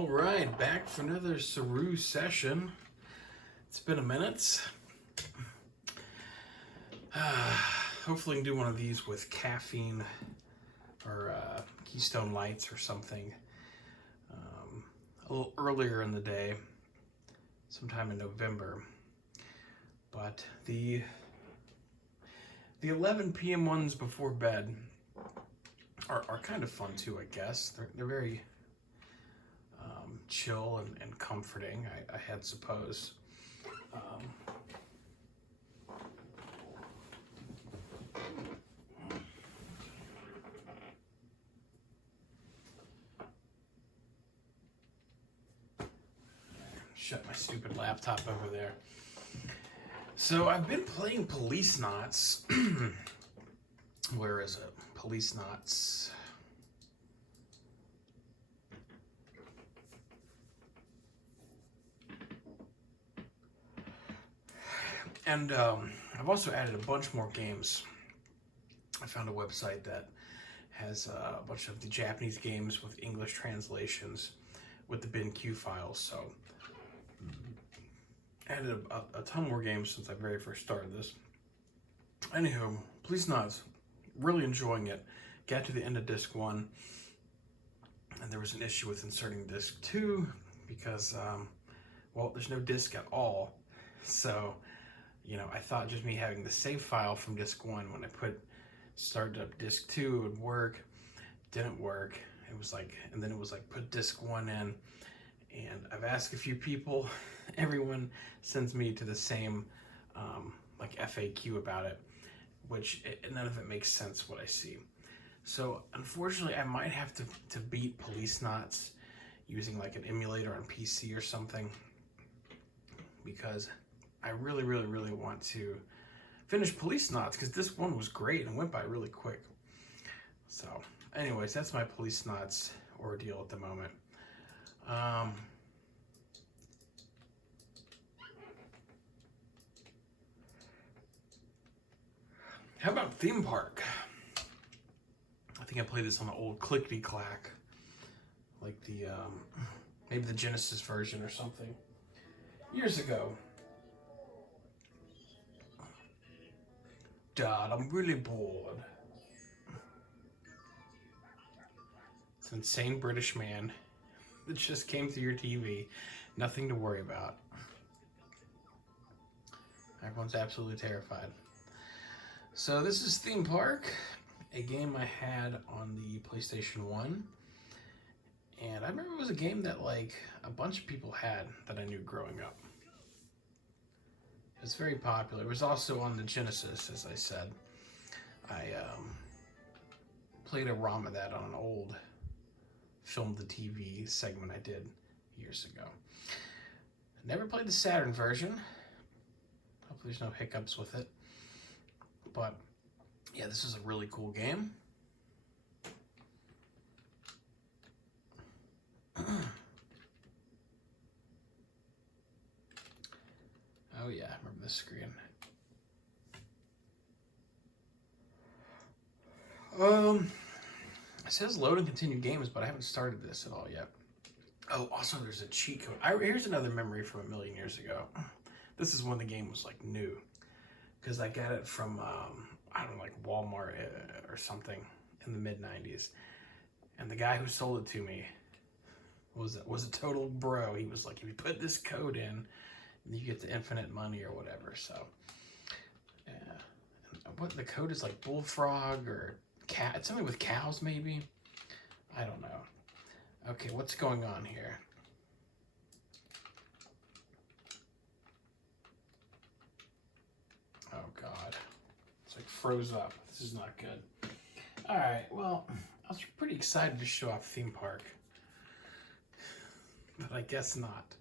All right, back for another Saroo session. It's been a minute. Hopefully I can do one of these with caffeine or Keystone Lights or something a little earlier in the day, sometime in November. But the 11 p.m. ones before bed are kind of fun too, I guess. They're very chill and comforting, I had suppose. Shut my stupid laptop over there. So I've been playing Police Knots. Where is it? Police Knots. And I've also added a bunch more games. I found a website that has a bunch of the Japanese games with English translations with the bin.q files. So added a ton more games since I very first started this. Anywho, Police Knots, really enjoying it. Got to the end of disc 1, and there was an issue with inserting disc 2 because, well, there's no disc at all. So, you know, I thought just me having the save file from disc 1 when I started up disc 2 it would work. Didn't work. It was like, and then it was like put disc 1 in, and I've asked a few people. Everyone sends me to the same like FAQ about it, which none of it makes sense what I see. So unfortunately, I might have to beat Police Knots using like an emulator on PC or something, because I really want to finish Police Knots, because this one was great and went by really quick. So anyways, that's my Police Knots ordeal at the moment. How about Theme Park? I think I played this on the old clickety-clack, like the maybe the Genesis version or something, years ago. Dad, I'm really bored. It's an insane British man that just came through your TV. Nothing to worry about. Everyone's absolutely terrified. So this is Theme Park, a game I had on the PlayStation 1. And I remember it was a game that like a bunch of people had that I knew growing up. It was very popular. It was also on the Genesis, as I said. I played a ROM of that on an old Film the TV segment I did years ago. Never played the Saturn version. Hopefully there's no hiccups with it. But yeah, this is a really cool game. Oh yeah, I remember this screen. It says load and continue games, but I haven't started this at all yet. Oh, also there's a cheat code. Here's another memory from a million years ago. This is when the game was like new, because I got it from I don't know, like Walmart or something in the mid-90s. And the guy who sold it to me was a total bro. He was like, if you put this code in, you get the infinite money or whatever. So yeah, what the code is, like bullfrog or cat, it's something with cows maybe, I don't know. Okay, what's going on here? Oh god, it's like froze up. This is not good. All right, well, I was pretty excited to show off Theme Park, but I guess not.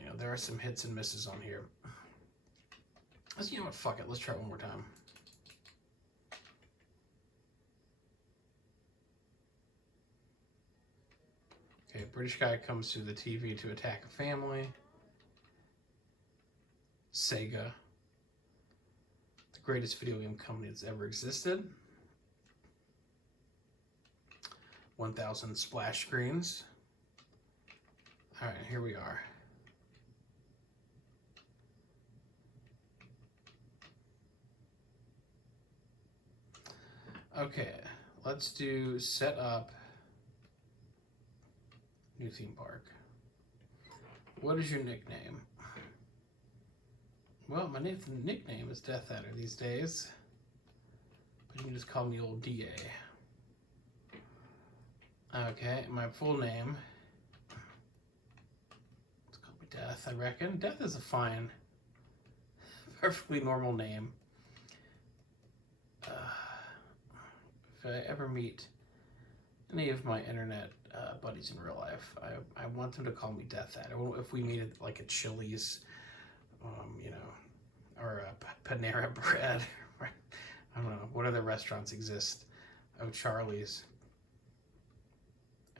You know, there are some hits and misses on here. You know what, fuck it, let's try it one more time. Okay, British guy comes through the TV to attack a family. Sega, the greatest video game company that's ever existed. 1,000 splash screens. All right, here we are. Okay, let's do set up new theme park. What is your nickname? Well, my nickname is Death Adder these days, but you can just call me old DA. Okay, my full name. Let's call me Death, I reckon. Death is a fine, perfectly normal name. If I ever meet any of my internet buddies in real life, I want them to call me Death Adder. If we meet at like a Chili's, you know, or a Panera Bread, I don't know, what other restaurants exist? Oh, Charlie's.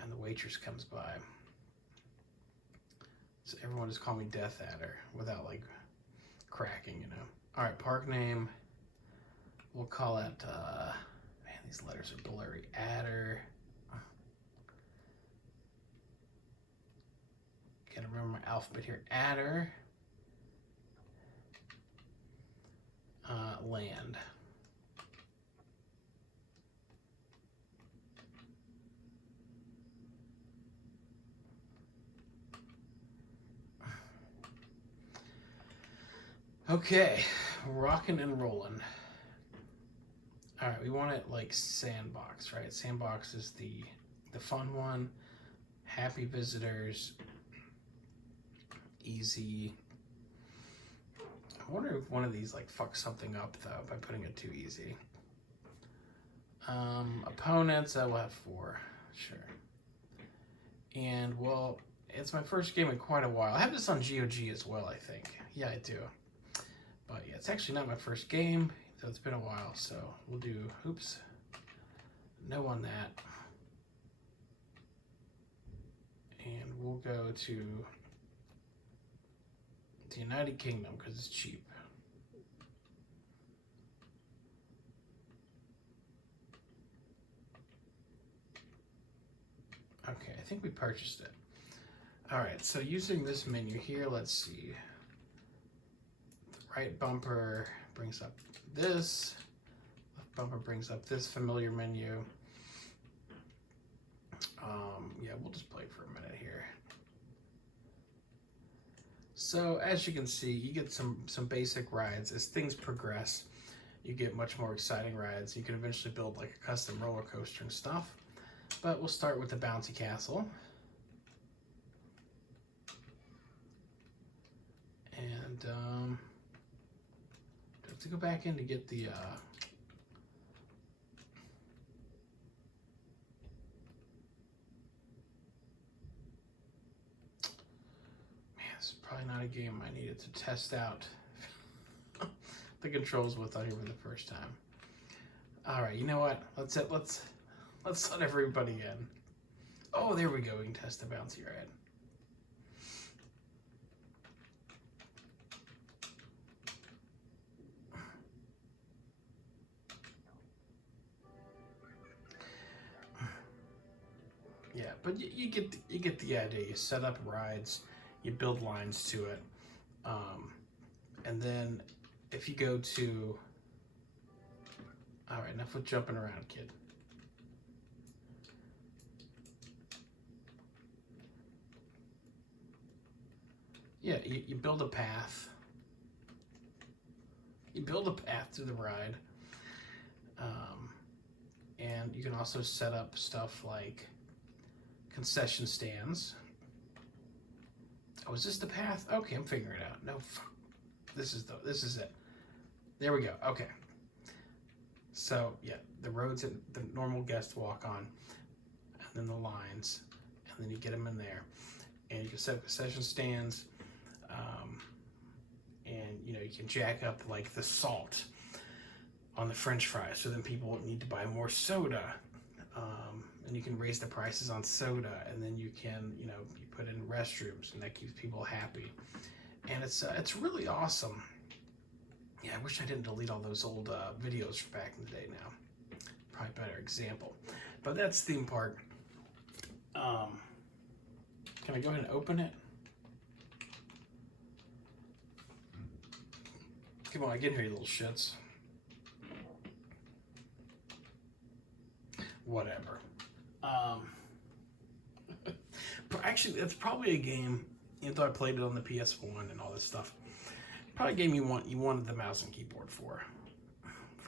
And the waitress comes by. So everyone just call me Death Adder without like cracking, you know. All right, park name. We'll call it, man, these letters are blurry. Adder. Gotta remember my alphabet here. Adder. Land. Okay, rocking and rolling. All right, we want it like Sandbox, right? Sandbox is the fun one. Happy visitors. Easy. I wonder if one of these like fucks something up though by putting it too easy. Opponents, I will have 4, sure. And well, it's my first game in quite a while. I have this on GOG as well, I think. Yeah, I do. But yeah, it's actually not my first game, so it's been a while. So we'll do, oops, no on that. And we'll go to the United Kingdom because it's cheap. Okay, I think we purchased it. All right, so using this menu here, let's see. The right bumper brings up this. Left bumper brings up this familiar menu. Yeah, we'll just play for a minute here. So as you can see, you get some basic rides. As things progress, you get much more exciting rides. You can eventually build like a custom roller coaster and stuff. But we'll start with the bouncy castle. And I have to go back in to get the man, this is probably not a game I needed to test out the controls with on here for the first time. All right, you know what? Let's let everybody in. Oh, there we go. We can test the bouncy ride. Yeah, but you get the idea. You set up rides, you build lines to it, and then if you go to, all right, enough with jumping around, kid. Yeah, you build a path. You build a path to the ride, and you can also set up stuff like concession stands. Oh, is this the path? Okay, I'm figuring it out. No, this is it. There we go. Okay. So yeah, the roads that the normal guests walk on, and then the lines, and then you get them in there, and you can set up concession stands, and you know you can jack up like the salt on the French fries, so then people need to buy more soda. And you can raise the prices on soda, and then you can, you put in restrooms, and that keeps people happy. And it's really awesome. Yeah, I wish I didn't delete all those old videos from back in the day now. Probably a better example. But that's theme park. Can I go ahead and open it? Come on, get here, you little shits. Whatever. Actually, it's probably a game, even though I played it on the PS1 and all this stuff, probably a game you wanted the mouse and keyboard for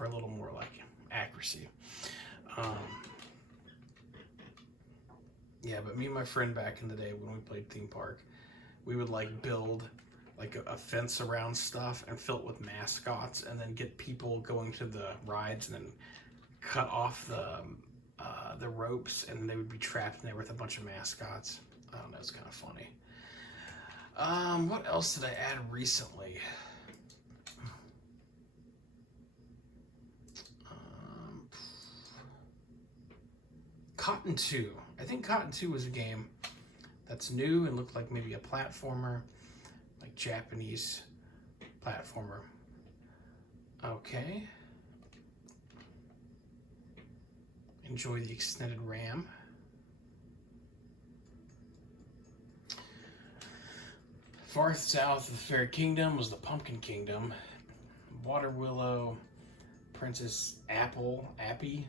a little more like accuracy. Yeah, but me and my friend back in the day when we played Theme Park, we would like build like a fence around stuff and fill it with mascots, and then get people going to the rides and then cut off the ropes, and they would be trapped in there with a bunch of mascots. I don't know, it's kind of funny. What else did I add recently? Cotton 2. I think Cotton 2 was a game that's new and looked like maybe a platformer, like Japanese platformer. Okay. Enjoy the extended RAM. Far south of the Fairy Kingdom was the Pumpkin Kingdom. Water Willow, Princess Appley.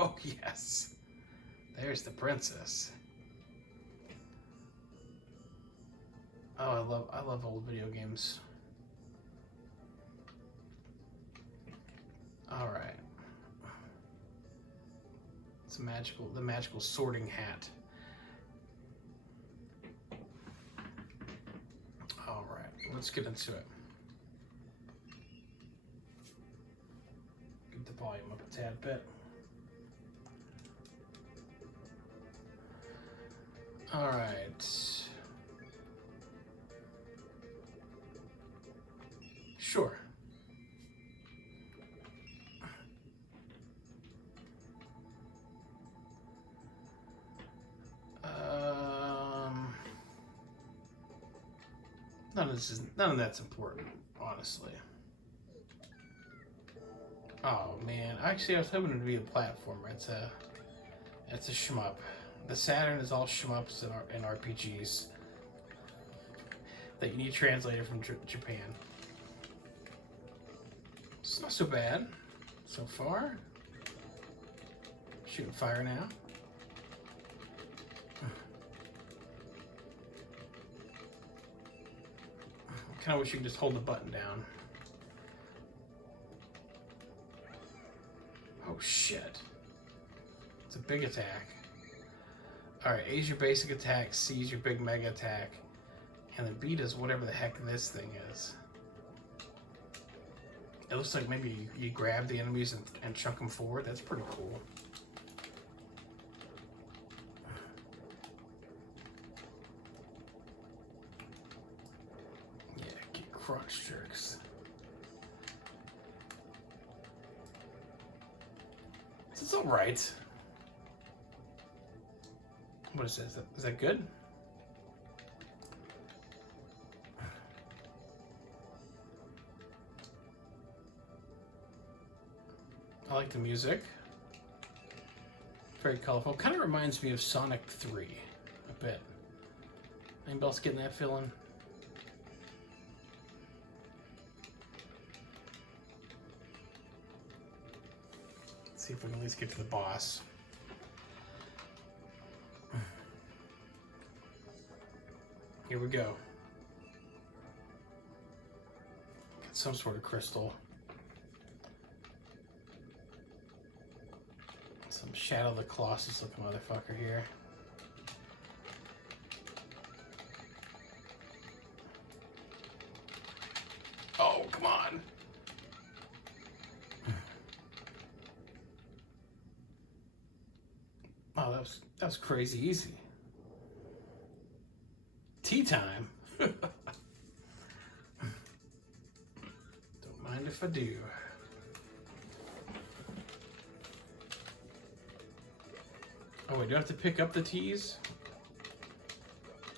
Oh yes, there's the princess. Oh, I love old video games. All right. It's the magical sorting hat. All right, let's get into it. Get the volume up a tad bit. All right. Sure. None of that's important, honestly. Oh man, actually I was hoping it would be a platformer. It's a shmup. The Saturn is all shmups and RPGs that you need translated from Japan. It's not so bad so far. Shooting fire now. I kind of wish you could just hold the button down. Oh shit. It's a big attack. Alright, A is your basic attack, C is your big mega attack, and then B does whatever the heck this thing is. It looks like maybe you grab the enemies and chunk them forward. That's pretty cool. Yeah, get crotch jerks. It's alright. What is this? Is that good? I like the music. Very colorful. Kind of reminds me of Sonic 3 a bit. Anybody else getting that feeling? Let's see if we can at least get to the boss. Here we go. Get some sort of crystal. Some Shadow of the Colossus looking motherfucker here. Oh, come on. Oh, that was crazy easy. Tea time. Don't mind if I do. Oh wait, do I have to pick up the teas?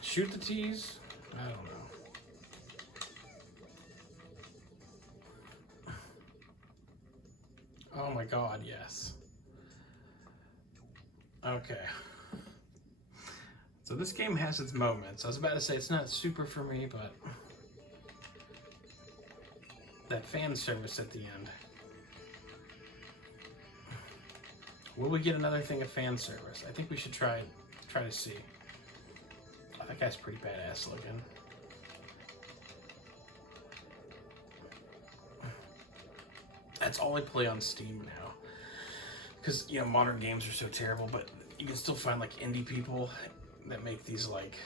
Shoot the teas? I don't know. Oh my god, yes. Okay. So this game has its moments. I was about to say it's not super for me, but that fan service at the end. Will we get another thing of fan service? I think we should try to see. Oh, that guy's pretty badass looking. That's all I play on Steam now. Because, you know, modern games are so terrible, but you can still find, like, indie people that make these, like,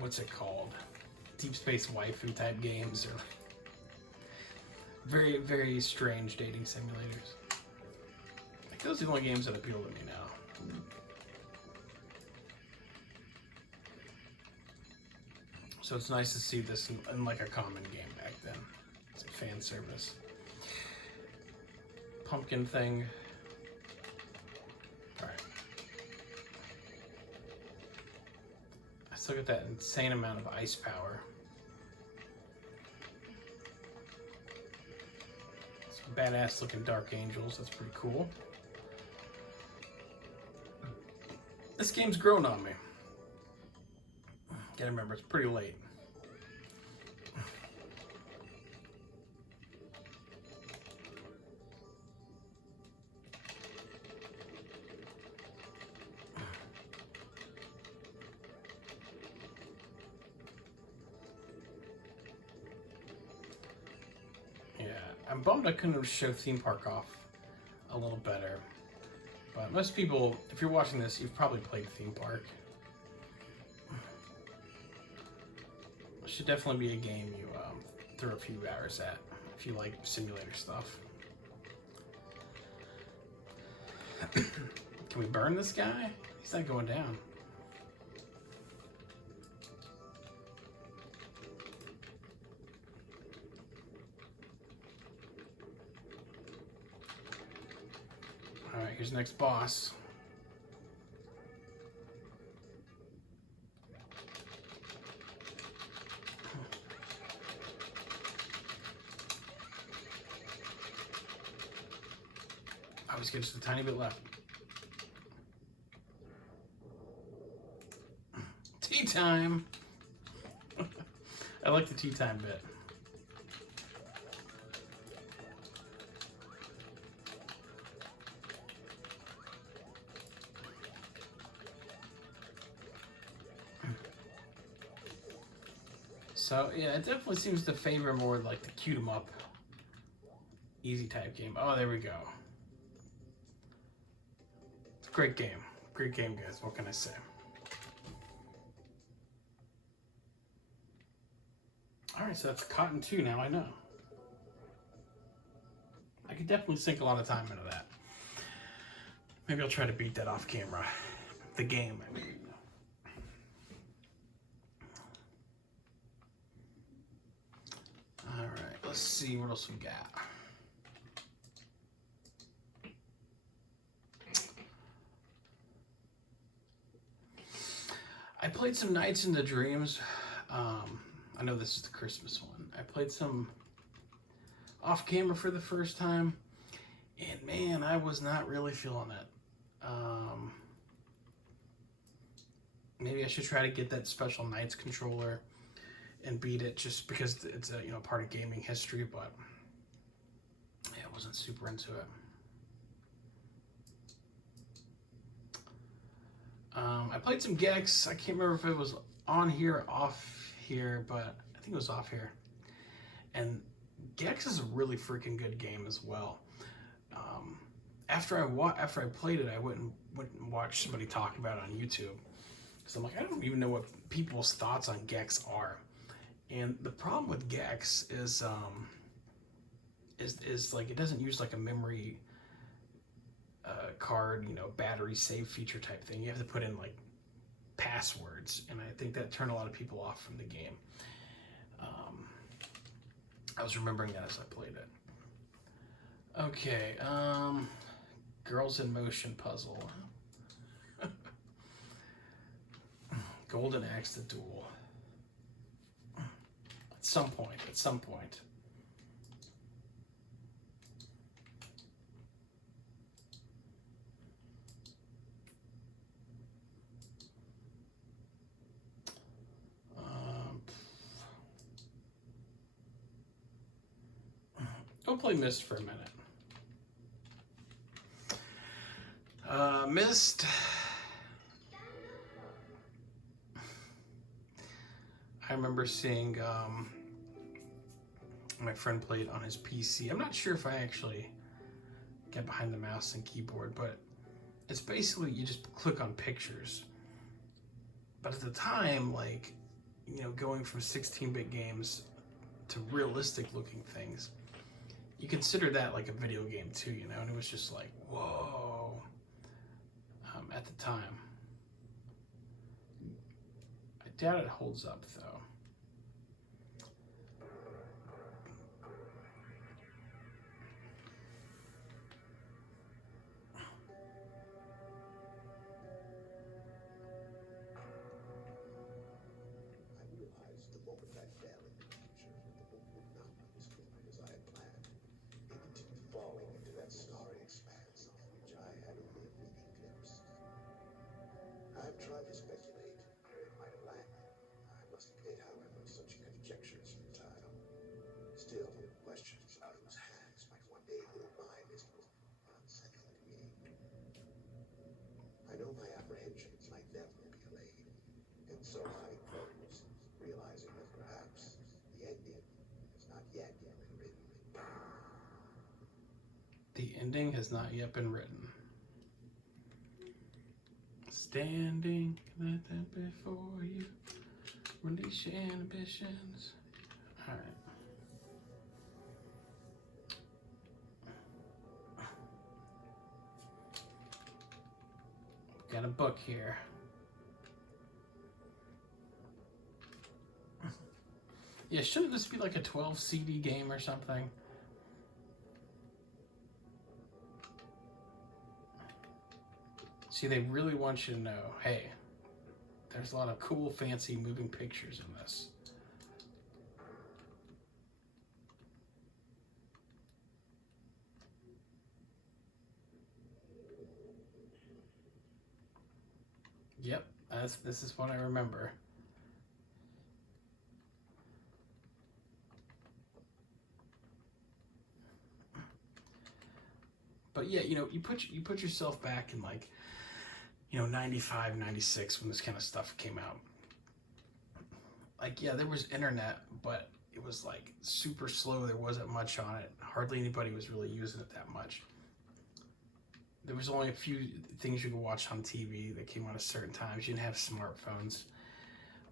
what's it called? Deep Space Waifu type games, or very, very strange dating simulators. Like, those are the only games that appeal to me now. So it's nice to see this in like a common game back then. Some fan service. Pumpkin thing. Alright. I still get that insane amount of ice power. Some badass looking Dark Angels, that's pretty cool. This game's grown on me. Gotta remember, it's pretty late. Yeah, I'm bummed I couldn't show Theme Park off a little better. But most people, if you're watching this, you've probably played Theme Park. It should definitely be a game you throw a few hours at if you like simulator stuff. Can we burn this guy? He's not going down. Alright, here's the next boss. I was getting just a tiny bit left. Tea time! I like the tea time bit. So, yeah, it definitely seems to favor more like the cute 'em up, easy type game. Oh, there we go. It's a great game. Great game, guys. What can I say? Alright, so that's Cotton 2 now, I know. I could definitely sink a lot of time into that. Maybe I'll try to beat that off camera. The game, I mean. Alright, let's see what else we got. I played some Nights into Dreams. I know this is the Christmas one. I played some off camera for the first time, and man, I was not really feeling it. Maybe I should try to get that special Nights controller and beat it, just because it's a part of gaming history. But yeah, I wasn't super into it. I played some Gex. I can't remember if it was on here or off here, but I think it was off here. And Gex is a really freaking good game as well. After I played it, I went and watched somebody talk about it on YouTube. Because I'm like, I don't even know what people's thoughts on Gex are. And the problem with Gex is like it doesn't use like a memory card, battery save feature type thing. You have to put in like passwords, and I think that turned a lot of people off from the game. I was remembering that as I played it. Okay, Girls in Motion puzzle. Golden Axe the Duel. At some point. Go play Myst for a minute. Myst. I remember seeing my friend play it on his PC. I'm not sure if I actually get behind the mouse and keyboard, but it's basically you just click on pictures. But at the time, like, you know, going from 16-bit games to realistic looking things, you consider that like a video game too, you know, and it was just like, whoa, at the time. I doubt it holds up though. The ending has not yet been written. Standing before you, release your inhibitions. All right. Got a book here. Yeah, shouldn't this be like a 12 CD game or something? See, they really want you to know, hey, there's a lot of cool, fancy moving pictures in this. Yep, this is what I remember. But yeah, you know, you put yourself back in like, you know, 95, 96 when this kind of stuff came out. Like, yeah, there was internet, but it was like super slow. There wasn't much on it. Hardly anybody was really using it that much. There was only a few things you could watch on TV that came out at certain times. You didn't have smartphones.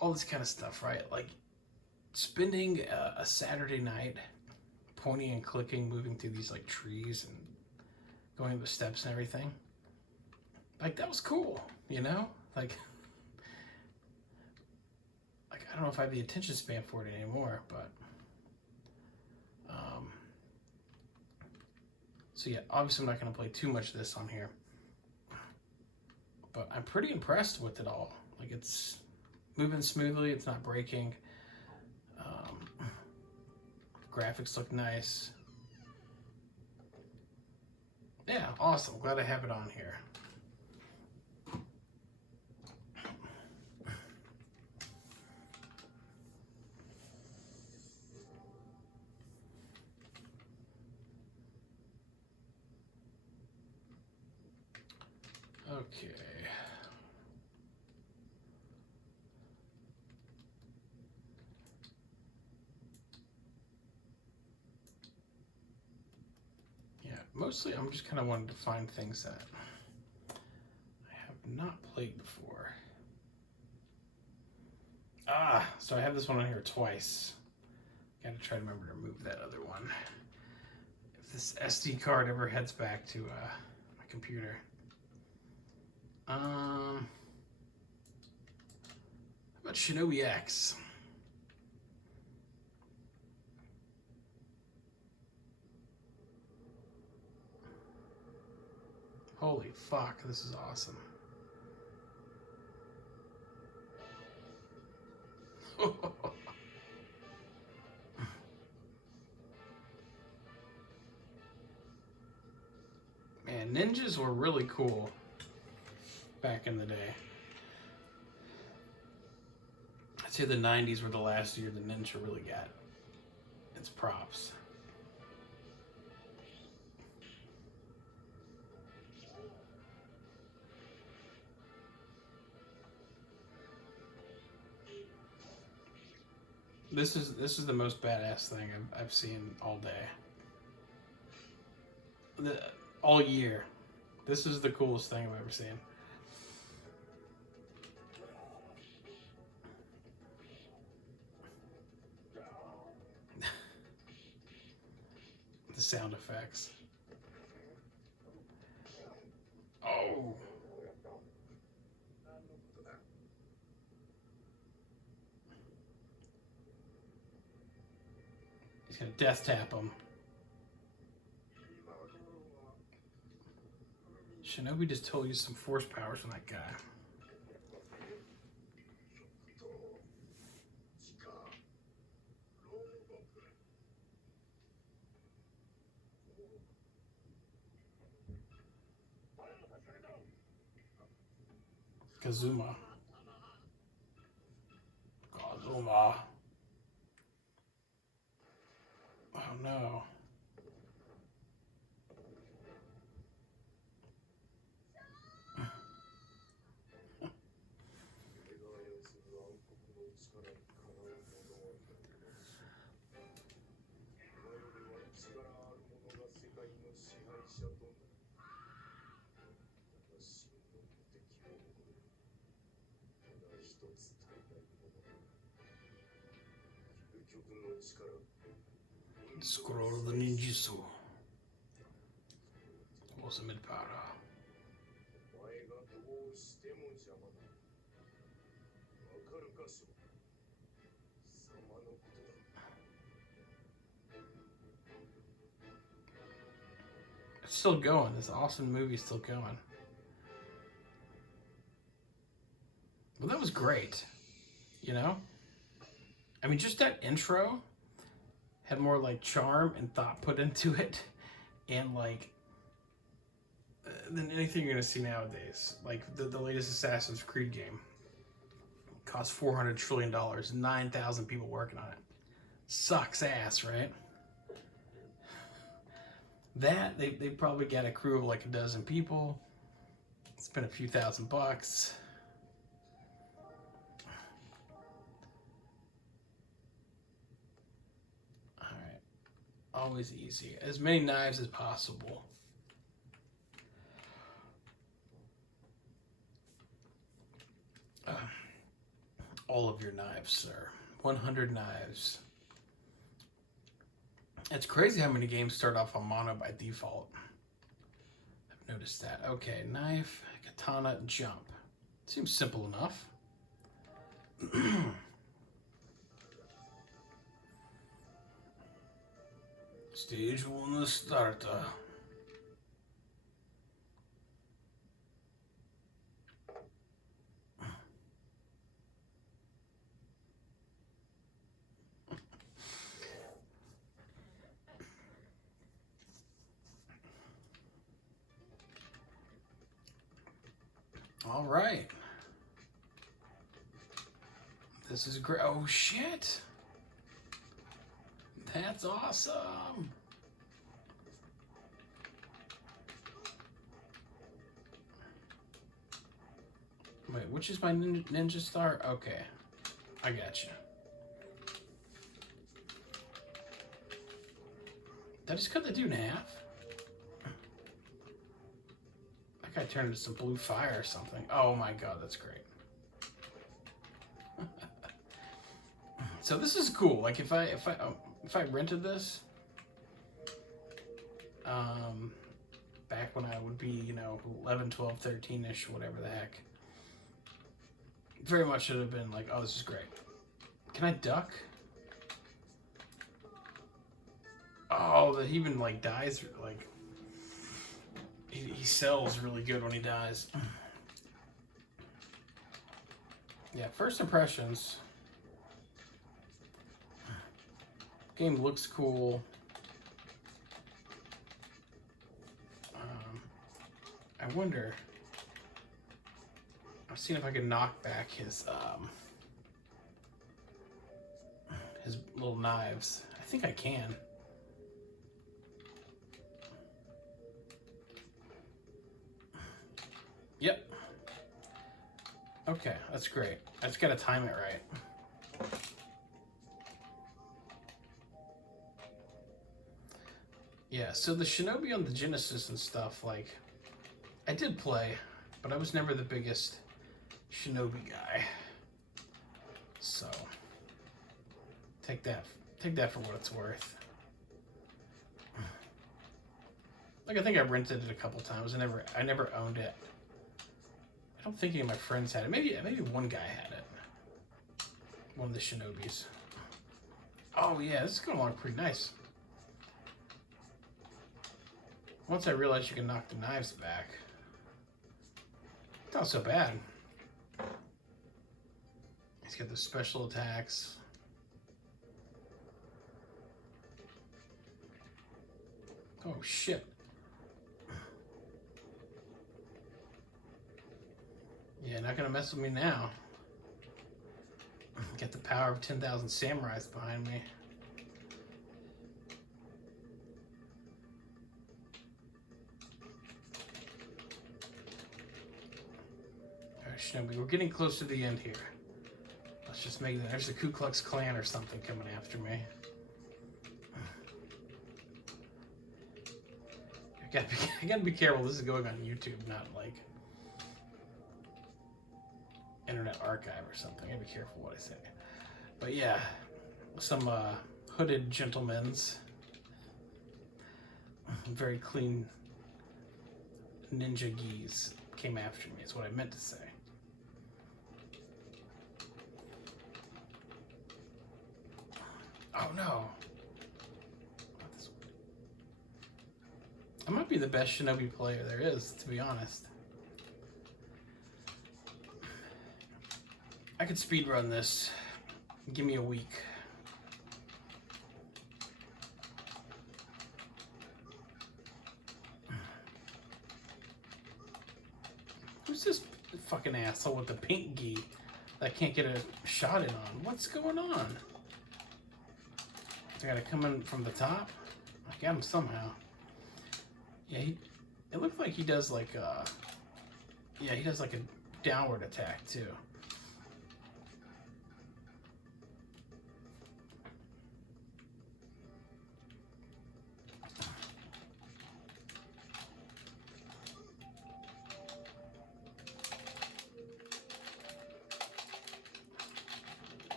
All this kind of stuff, right? Like, spending a Saturday night pointing and clicking, moving through these like trees and going up the steps and everything. Like, that was cool, you know? Like I don't know if I have the attention span for it anymore, but so yeah, obviously I'm not going to play too much of this on here, but I'm pretty impressed with it all. Like, it's moving smoothly, it's not breaking. Graphics look nice. Yeah, awesome. Glad I have it on here. Okay. Yeah, mostly I'm just kind of wanting to find things that I have not played before. So I have this one on here twice. Gotta try to remember to move that other one. If this SD card ever heads back to my computer. How about Shinobi X? Holy fuck, this is awesome. Man, ninjas were really cool back in the day. I'd say the 90s were the last year the ninja really got its props. This is the most badass thing I've seen all day. All year. This is the coolest thing I've ever seen. The sound effects. Oh. He's gonna death tap him. Shinobi just told you some force powers from that guy. Kazuma. Kazuma. Oh no. Scroll of the ninjutsu. Ultimate power. It's still going. This awesome movie's still going. Well, that was great. You know? I mean, just that intro had more like charm and thought put into it, and like than anything you're gonna see nowadays. Like the latest Assassin's Creed game cost $400 trillion, 9,000 people working on it. Sucks ass, right? That they probably got a crew of like a dozen people, spent a few $1,000. Always easy. As many knives as possible. All of your knives, sir. 100 knives. It's crazy how many games start off on mono by default. I've noticed that. Okay, knife, katana, jump. Seems simple enough. Stage 1 starter. All right. This is great. Oh shit. That's awesome. Wait, which is my ninja star? Okay, I got you. Did I just cut the dude in half? That guy turned into some blue fire or something. Oh my god, that's great. So this is cool. Like if I rented this, back when I would be, you know, 11, 12, 13-ish, whatever the heck, very much should have been like, oh, this is great. Can I duck? Oh, that he even like dies, like he sells really good when he dies. Yeah, first impressions. Game looks cool. I wonder. I'm seeing if I can knock back his little knives. I think I can. Yep. Okay, that's great. I just gotta time it right. Yeah, so the Shinobi on the Genesis and stuff, like, I did play, but I was never the biggest Shinobi guy. So, take that for what it's worth. Like, I think I rented it a couple times. I never owned it. I don't think any of my friends had it. Maybe one guy had it. One of the Shinobis. Oh yeah, this is going along pretty nice. Once I realized you can knock the knives back, it's not so bad. He's got the special attacks. Oh shit. Yeah, not gonna mess with me now. Get the power of 10,000 samurais behind me. Alright, Shinobi, we're getting close to the end here. Let's just make that. There's the Ku Klux Klan or something coming after me. I gotta be careful. This is going on YouTube, not like Internet Archive or something. I gotta be careful what I say. But yeah, some hooded gentlemen's very clean ninja gis came after me, is what I meant to say. Oh no. I might be the best Shinobi player there is, to be honest. I could speedrun this. Give me a week. Who's this fucking asshole with the pink gi that I can't get a shot in on? What's going on? I gotta come in from the top? I got him somehow. Yeah, it looks like he does like he does like a downward attack too.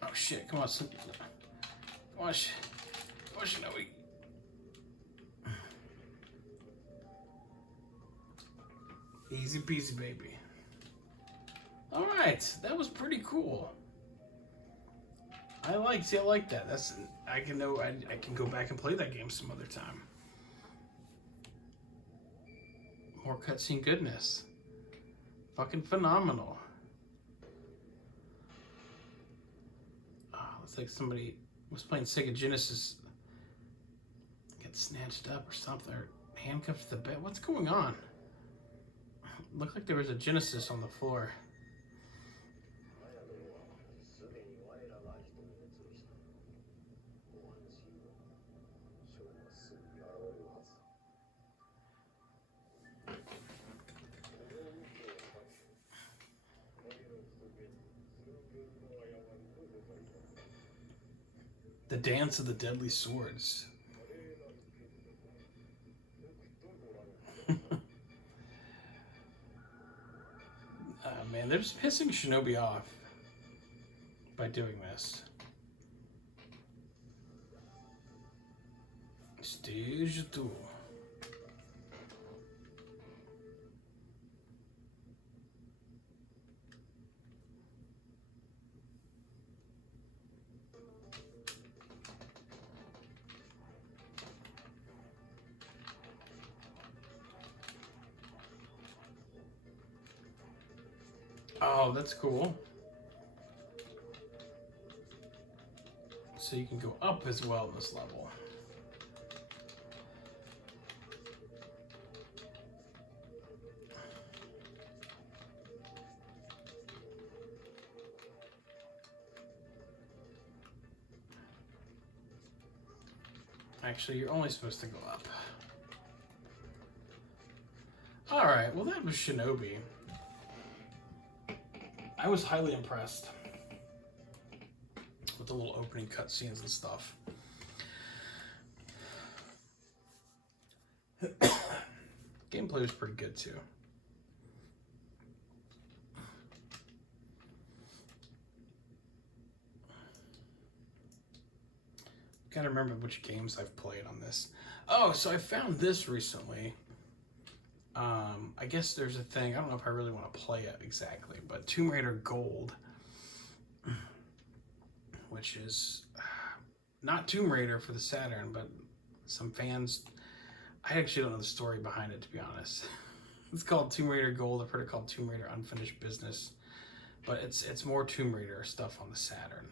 Oh shit, come on, come on, Shinobi. Easy peasy, baby. All right, that was pretty cool. I like that. I can go back and play that game some other time. More cutscene goodness. Fucking phenomenal. Looks like somebody was playing Sega Genesis. Get snatched up or something, or handcuffed to the bed. What's going on? Looked like there was a Genesis on the floor. The Dance of the Deadly Swords. Man, they're just pissing Shinobi off by doing this. Stage 2. Oh, that's cool. So you can go up as well this level. Actually, you're only supposed to go up. Alright, well that was Shinobi. I was highly impressed with the little opening cutscenes and stuff. Gameplay was pretty good too. Gotta remember which games I've played on this. Oh, so I found this recently. I guess there's a thing, I don't know if I really want to play it exactly, but Tomb Raider Gold, which is not Tomb Raider for the Saturn, but some fans, I actually don't know the story behind it, to be honest. It's called Tomb Raider Gold. I've heard it called Tomb Raider Unfinished Business, but it's more Tomb Raider stuff on the Saturn.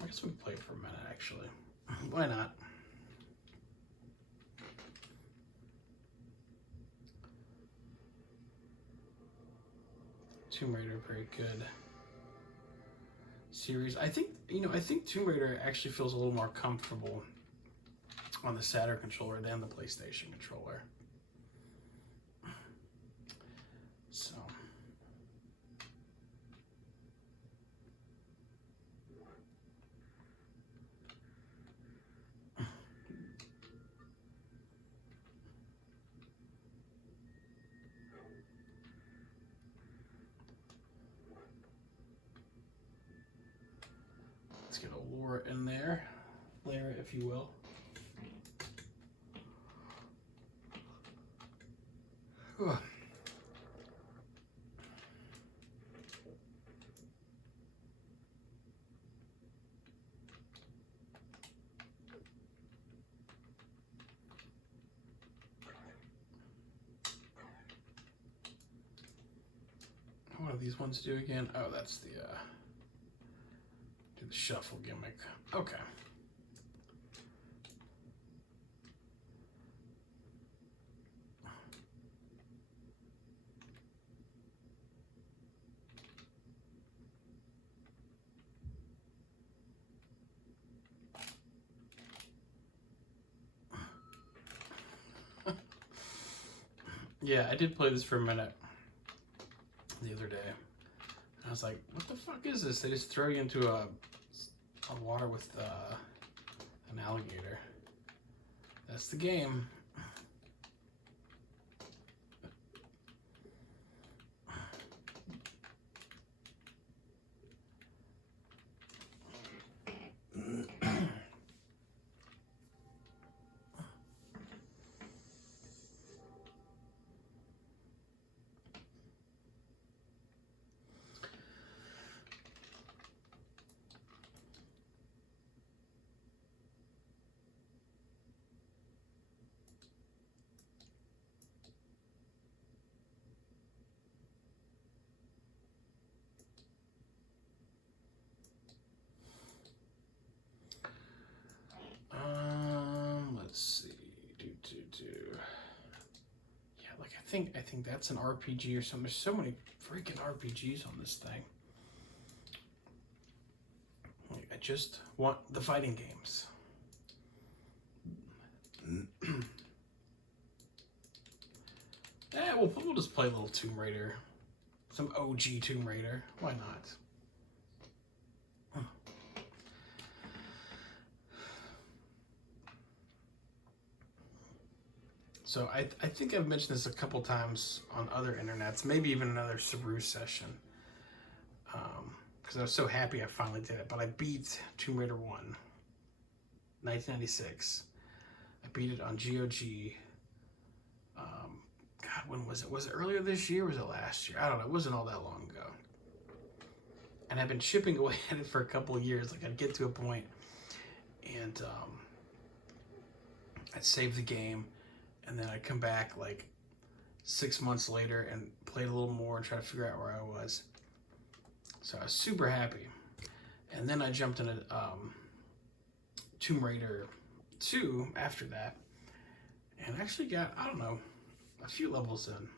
I guess we can play it for a minute, actually. Why not? Tomb Raider, very good series. I think Tomb Raider actually feels a little more comfortable on the Saturn controller than the PlayStation controller. So let's get a lure in there, layer it if you will. Whew. What do these ones do again? Oh, that's the do the shuffle gimmick. Okay. Yeah, I did play this for a minute the other day. I was like, what the fuck is this? They just throw you into a water with an alligator. That's the game. Let's see. Yeah, like I think that's an RPG or something. There's so many freaking RPGs on this thing. I just want the fighting games. Yeah, we'll just play a little Tomb Raider. Some OG Tomb Raider. Why not? So I think I've mentioned this a couple times on other internets, maybe even another Saroo session. Because I was so happy I finally did it. But I beat Tomb Raider 1, 1996. I beat it on GOG. God, when was it? Was it earlier this year or was it last year? I don't know. It wasn't all that long ago. And I've been chipping away at it for a couple of years. Like, I'd get to a point and I'd save the game. And then I'd come back like 6 months later and play a little more and try to figure out where I was. So I was super happy. And then I jumped into Tomb Raider 2 after that. And actually got, I don't know, a few levels in.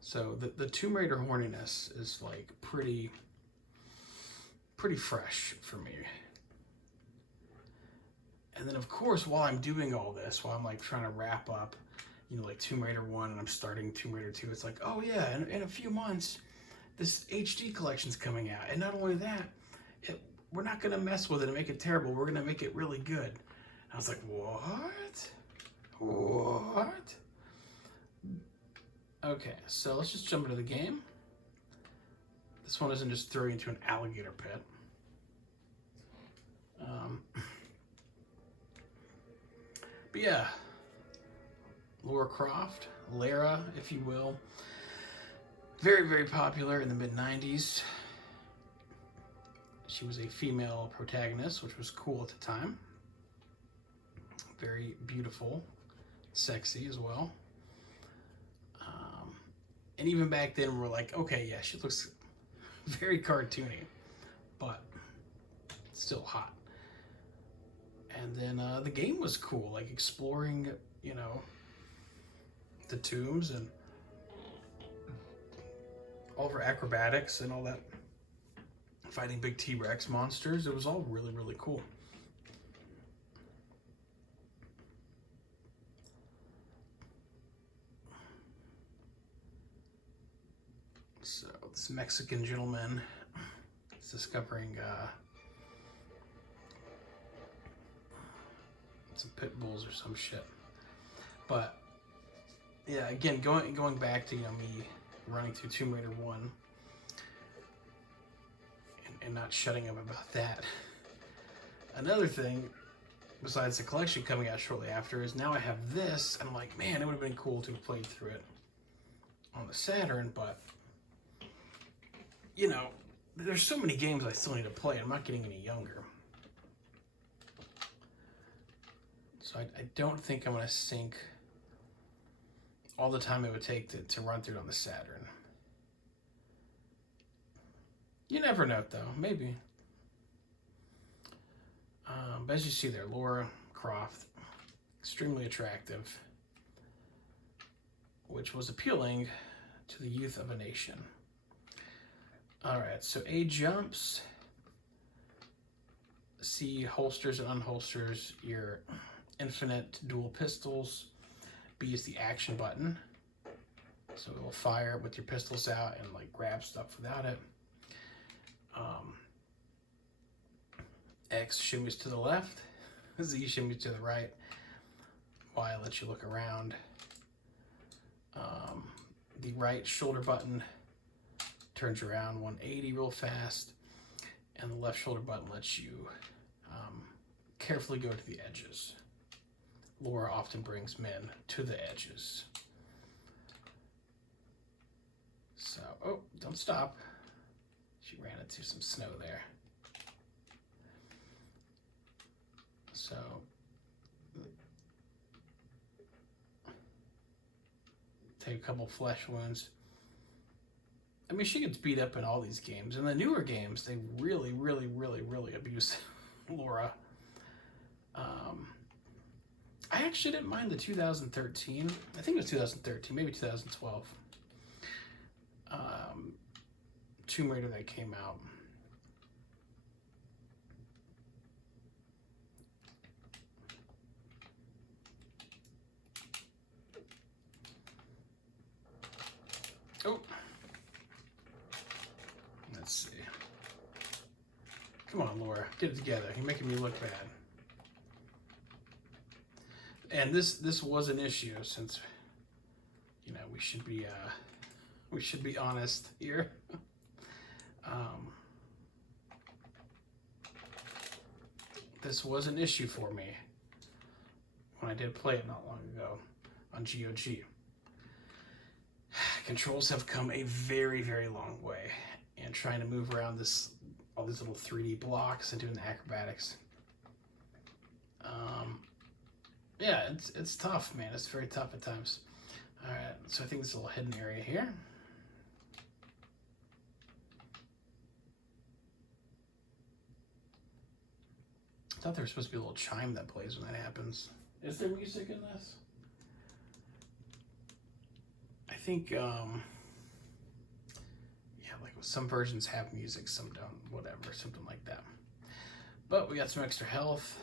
So the Tomb Raider horniness is like pretty fresh for me. And then of course, while I'm doing all this, while I'm like trying to wrap up, like Tomb Raider 1 and I'm starting Tomb Raider 2, it's like, oh yeah, in a few months, this HD collection's coming out. And not only that, we're not gonna mess with it and make it terrible. We're gonna make it really good. I was like, what? What? Okay, so let's just jump into the game. This one isn't just throwing you into an alligator pit. But yeah, Lara Croft, Lara, if you will. Very, very popular in the mid-90s. She was a female protagonist, which was cool at the time. Very beautiful, sexy as well. And even back then, we're like, okay, yeah, she looks very cartoony, but still hot. And then the game was cool, like exploring, you know, the tombs and all of her acrobatics and all that, fighting big T-Rex monsters. It was all really, really cool. So this Mexican gentleman is discovering some pit bulls or some shit. But yeah, again, going back to, you know, me running through Tomb Raider 1 and not shutting up about that. Another thing, besides the collection coming out shortly after, is now I have this, and I'm like, man, it would have been cool to have played through it on the Saturn, but, you know, there's so many games I still need to play. I'm not getting any younger. So I don't think I'm going to sink all the time it would take to run through it on the Saturn. You never know, though. Maybe. But as you see there, Lara Croft, extremely attractive, which was appealing to the youth of a nation. Alright, so A jumps. C holsters and unholsters your infinite dual pistols. B is the action button. So it will fire with your pistols out and like grab stuff without it. X shimmies to the left. Z shimmies to the right. Y lets you look around. The right shoulder button turns you around 180 real fast. And the left shoulder button lets you carefully go to the edges. Lara often brings men to the edges. So, oh, don't stop. She ran into some snow there. So, take a couple flesh wounds. I mean, she gets beat up in all these games. In the newer games, they really, really, really, really abuse Lara. I actually didn't mind the 2013, I think it was 2013, maybe 2012, Tomb Raider that came out. Oh. Let's see. Come on, Lara, get it together. You're making me look bad. And this was an issue, since, you know, we should be honest here. This was an issue for me when I did play it not long ago on GOG. Controls have come a very, very long way, and trying to move around all these little 3D blocks and doing the acrobatics. Yeah, it's tough, man. It's very tough at times. All right, so I think there's a little hidden area here. I thought there was supposed to be a little chime that plays when that happens. Is there music in this? I think, yeah, like some versions have music, some don't, whatever, something like that. But we got some extra health,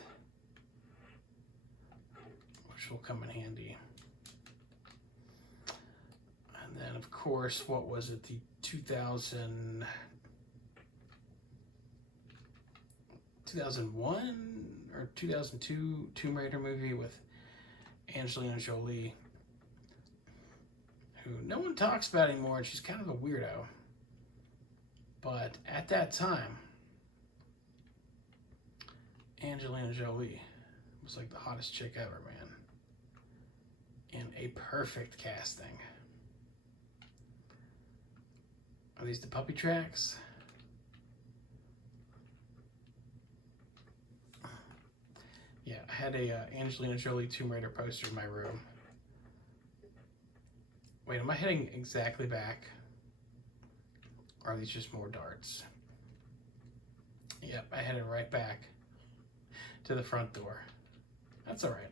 which will come in handy. And then, of course, what was it? The 2001 or 2002 Tomb Raider movie with Angelina Jolie, who no one talks about anymore, and she's kind of a weirdo. But at that time, Angelina Jolie was like the hottest chick ever, man. And a perfect casting. Are these the puppy tracks? Yeah, I had a Angelina Jolie Tomb Raider poster in my room. Wait, am I heading exactly back? Or are these just more darts? Yep, I headed right back to the front door. That's all right.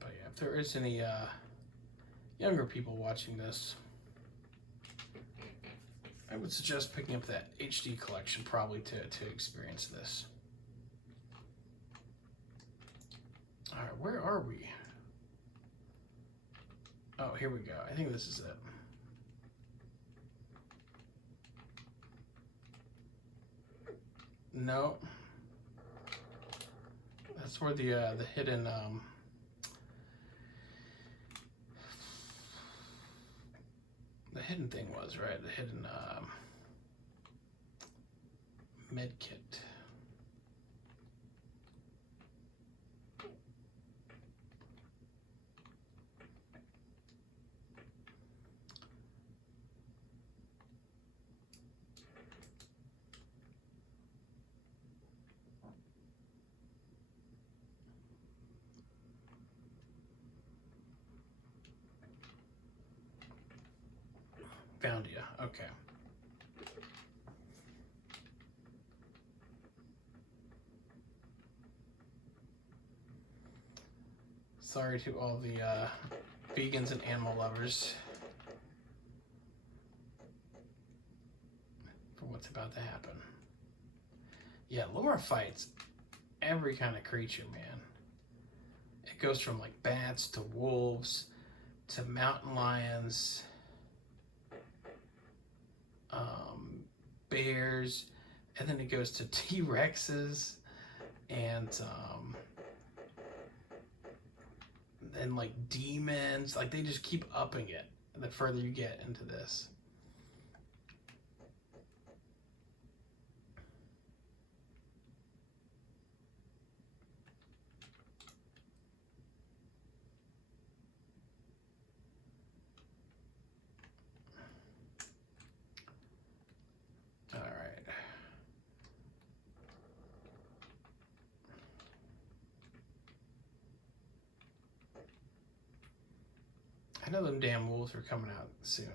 But yeah, if there is any younger people watching this, I would suggest picking up that HD collection probably to experience this. All right, where are we? Oh, here we go. I think this is it. No. That's where the hidden the hidden thing was, right? The hidden med kit. Found you. Okay. Sorry to all the vegans and animal lovers for what's about to happen. Yeah, Laura fights every kind of creature, man. It goes from like bats to wolves to mountain lions, bears, and then it goes to T-Rexes and then like demons. Like they just keep upping it the further you get into this. All right. I know them damn wolves are coming out soon.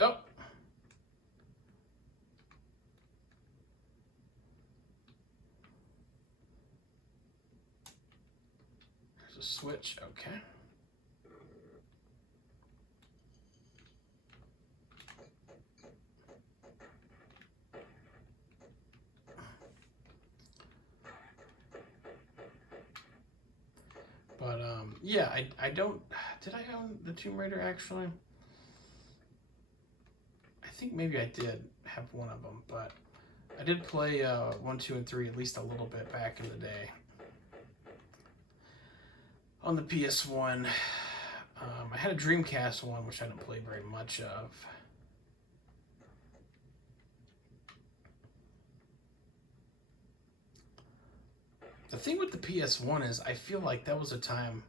Oh! There's a switch, okay. But yeah, I don't. Did I own the Tomb Raider actually? I think maybe I did have one of them, but I did play 1, 2, and 3 at least a little bit back in the day on the PS1. I had a Dreamcast one, which I didn't play very much of. The thing with the PS1 is I feel like that was a time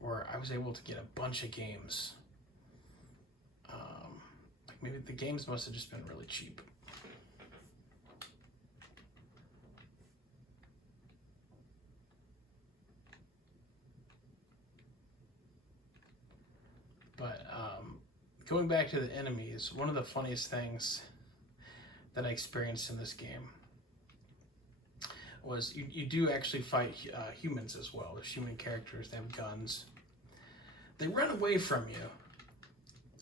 where I was able to get a bunch of games. Like maybe the games must have just been really cheap. But going back to the enemies, one of the funniest things that I experienced in this game was you do actually fight humans as well. There's human characters. They have guns. They run away from you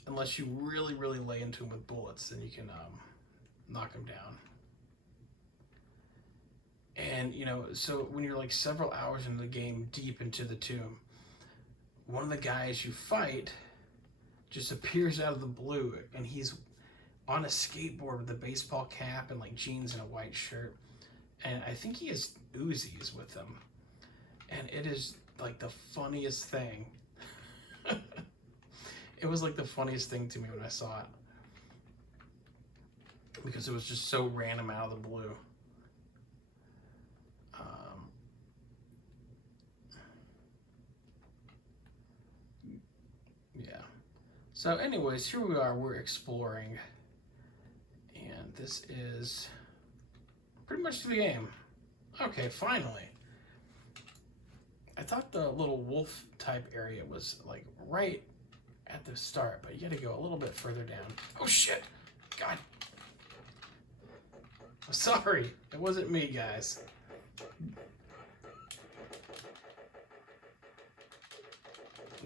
unless you really, really lay into them with bullets. Then you can knock them down. And, you know, so when you're like several hours into the game, deep into the tomb, one of the guys you fight just appears out of the blue, and he's on a skateboard with a baseball cap and like jeans and a white shirt. And I think he has Uzis with him. And it is like the funniest thing. It was like the funniest thing to me when I saw it. Because it was just so random out of the blue. Yeah. So anyways, here we are, we're exploring. And this is pretty much the game. Okay, finally. I thought the little wolf type area was like right at the start, but you gotta go a little bit further down. Oh shit! God. I'm sorry. It wasn't me, guys.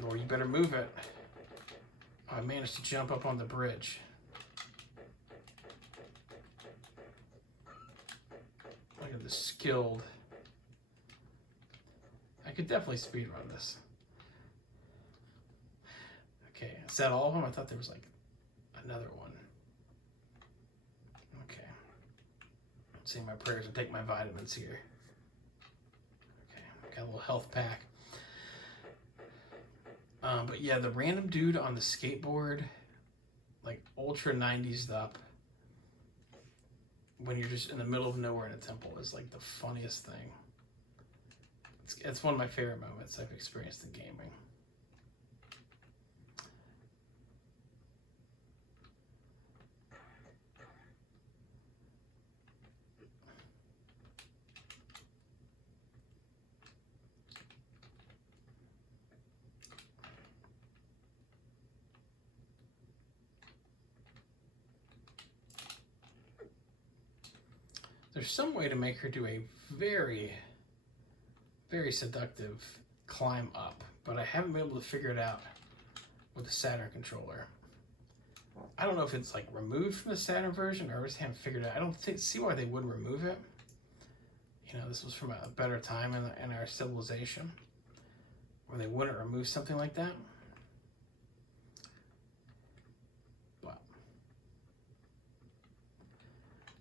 Or you better move it. Oh, I managed to jump up on the bridge. Look at the skilled. I could definitely speedrun this. Okay, is that all of them? I thought there was like another one. Okay. Say my prayers and take my vitamins here. Okay, got a little health pack. But yeah, the random dude on the skateboard, like ultra 90s up, when you're just in the middle of nowhere in a temple, is like the funniest thing. It's one of my favorite moments I've experienced in gaming. There's some way to make her do a very, very seductive climb up, but I haven't been able to figure it out with the Saturn controller. I don't know if it's like removed from the Saturn version, or I just haven't figured it out. I don't see why they would remove it. You know, this was from a better time in our civilization, where they wouldn't remove something like that. But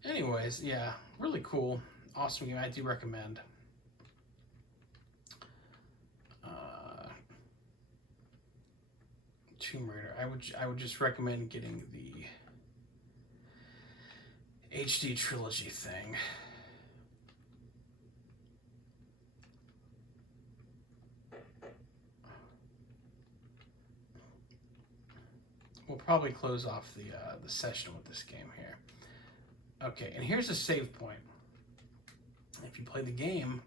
anyways, yeah, really cool, awesome game. I do recommend. Tomb Raider. I would just recommend getting the HD trilogy thing. We'll probably close off the session with this game here. Okay, and here's a save point. If you play the game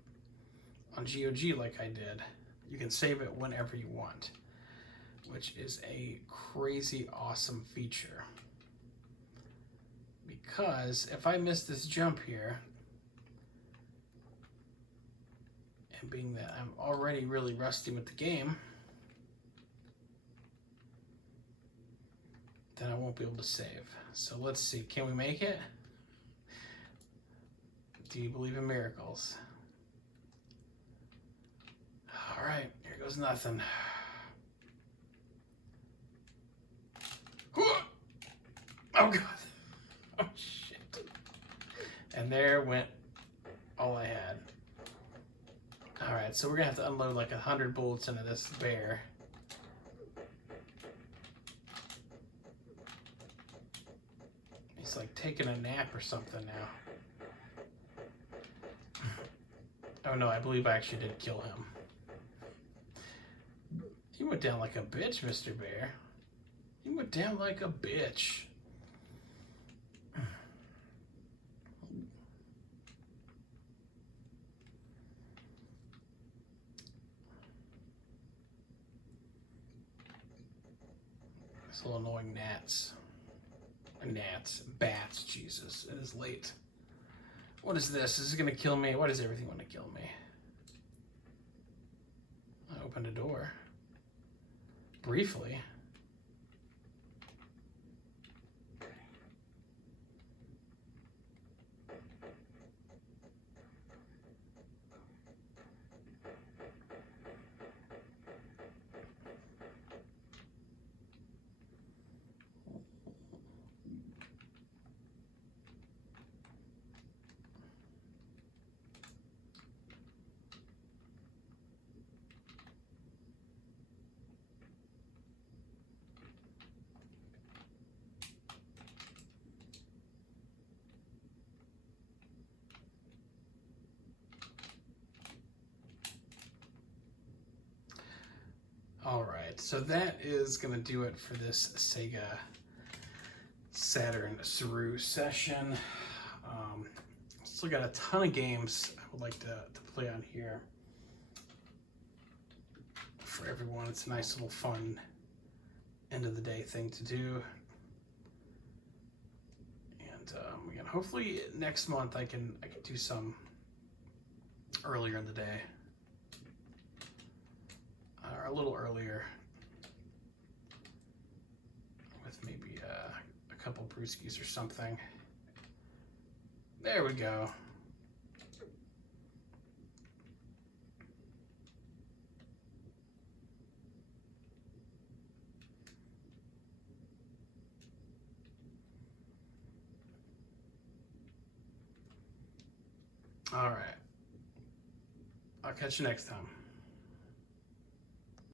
on GOG like I did, you can save it whenever you want, which is a crazy awesome feature. Because if I miss this jump here, and being that I'm already really rusty with the game, then I won't be able to save. So let's see, can we make it? Do you believe in miracles? All right, here goes nothing. Oh God, oh shit. And there went all I had. All right, so we're gonna have to unload like 100 bullets into this bear. He's like taking a nap or something now. Oh no, I believe I actually did kill him. You went down like a bitch, Mr. Bear. You went down like a bitch. This little annoying gnats. Bats, Jesus, it is late. What is this? Is this gonna kill me? Why does everything want to kill me? I opened a door. Briefly. Alright, so that is going to do it for this Sega Saturn Saroo session. Still got a ton of games I would like to play on here for everyone. It's a nice little fun end of the day thing to do. And again, hopefully next month I can do some earlier in the day. Or a little earlier, with maybe a couple brewskis or something. There we go. All right. I'll catch you next time.